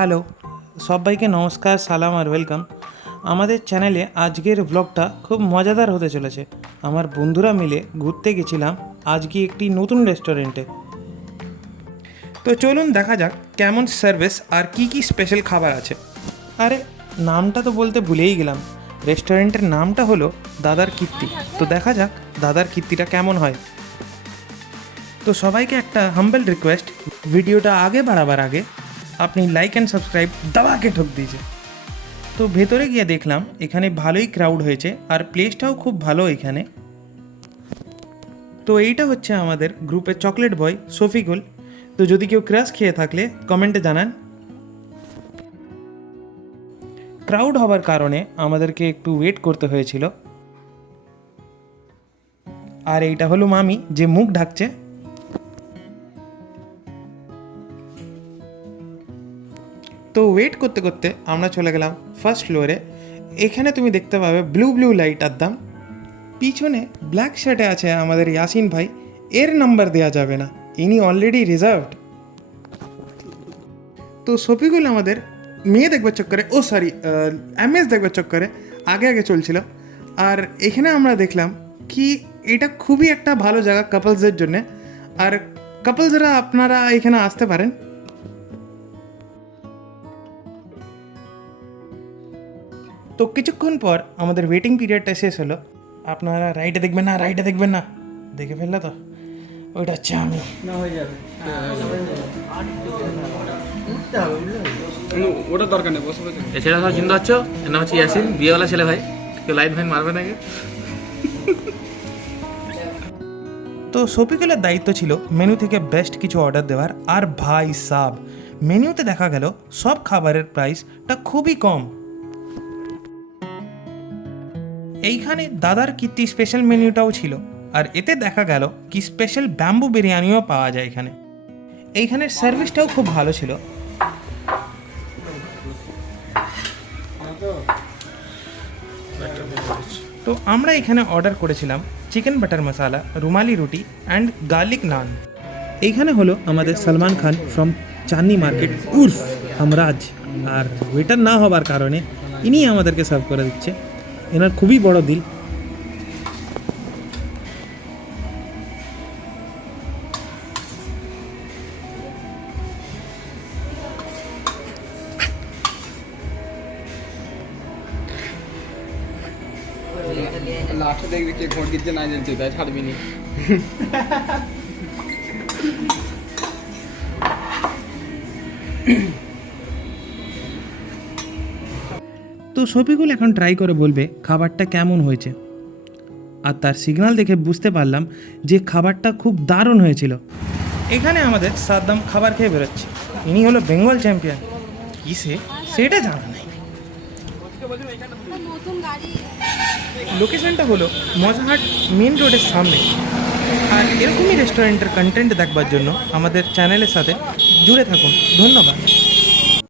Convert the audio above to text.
Hello, সবাইকে নমস্কার, সালাম আর ওয়েলকাম। আমাদের চ্যানেলে আজকের ব্লগটা খুব মজাদার হতে চলেছে। আমার বন্ধুরা মিলে ঘুরতে গেছিলাম আজকে একটি নতুন রেস্টুরেন্টে। তো চলুন দেখা যাক কেমন সার্ভিস আর কি কি স্পেশাল খাবার আছে। আরে নামটা তো বলতে ভুলেই গেলাম, রেস্টুরেন্টের নামটা হলো দাদার কীর্তি। তো দেখা যাক দাদার কীর্তিটা কেমন হয়। তো সবাইকে একটা হাম্বল রিকোয়েস্ট, ভিডিওটা আগে বাড়াবার আগে আপনি লাইক অ্যান্ড সাবস্ক্রাইব দাবাকে ঠক দিয়েছে। তো ভেতরে গিয়ে দেখলাম এখানে ভালোই ক্রাউড হয়েছে আর প্লেসটাও খুব ভালো এখানে। তো এইটা হচ্ছে আমাদের গ্রুপের চকলেট বয় শফিকুল। তো যদি কেউ ক্রাশ খেয়ে থাকলে কমেন্টে জানান। ক্রাউড হবার কারণে আমাদেরকে একটু ওয়েট করতে হয়েছিল। আর এইটা হলো মামি যে মুখ ঢাকছে। তো ওয়েট করতে করতে আমরা চলে গেলাম ফার্স্ট ফ্লোরে। এখানে তুমি দেখতে পাবে ব্লু লাইট আদ্দাম। পিছনে ব্ল্যাক শার্টে আছে আমাদের ইয়াসিন ভাই, এর নাম্বার দেওয়া যাবে না, ইনি অলরেডি রিজার্ভড। তো শফিকুল আমাদের মেয়ে দেখবার চক্করে, এমএস দেখবার চক্করে আগে চলছিল। আর এখানে আমরা দেখলাম কি এটা খুবই একটা ভালো জায়গা কাপলসদের জন্যে। আর কাপলসরা আপনারা এখানে আসতে পারেন। তো কিছুক্ষণ পর আমাদের ওয়েটিং পিরিয়ডটা শেষ হলো। আপনারা রাইটে দেখবেন না, দেখে ফেললে তো ওইটা হচ্ছে আমি। ওটা দরকার নেই, বসে বসে। এছাড়া সব চিন্তা হচ্ছে, এর নাম হচ্ছে ইয়াসিন, বিয়েওয়ালা ছেলে ভাই। কেউ লাইট ভাই মারবে নাকি? তো শফিকুলের দায়িত্ব ছিল মেনু থেকে বেস্ট কিছু অর্ডার দেওয়ার। আর ভাই সাব, মেনুতে দেখা গেল সব খাবারের প্রাইসটা খুবই কম। এইখানে দাদার কীর্তি স্পেশাল মেনুটাও ছিল। আর এতে দেখা গেল কি স্পেশাল ব্যাম্বু বিরিয়ানিও পাওয়া যায় এখানে। এইখানের সার্ভিসটাও খুব ভালো ছিল। তো আমরা এখানে অর্ডার করেছিলাম চিকেন বাটার মশালা, রুমালি রুটি অ্যান্ড গার্লিক নান। এইখানে হলো আমাদের সলমান খান ফ্রম চাঁদনি মার্কেট উর্ফ হামরাজ। আর ওয়েটার না হবার কারণে ইনি আমাদেরকে সার্ভ করে দিচ্ছে। এনার খুবই বড় দিল। লাস্টে দেখবি কে ঘোট দিতে না জানছে, তাই ছাড়বি নি। তো শফিকুল এখন ট্রাই করে বলবে খাবারটা কেমন হয়েছে। আর তার সিগন্যাল দেখে বুঝতে পারলাম যে খাবারটা খুব দারুণ হয়েছিল। এখানে আমাদের সাদ্দাম খাবার খেয়ে বেরোচ্ছে। ইনি হলো বেঙ্গল চ্যাম্পিয়ন। কিসে সেটা জানা নেই। লোকেশনটা হলো মজাহাট মেন রোডের সামনে। আর এরকমই রেস্টুরেন্টের কন্টেন্ট দেখবার জন্য আমাদের চ্যানেলের সাথে জুড়ে থাকুন। ধন্যবাদ।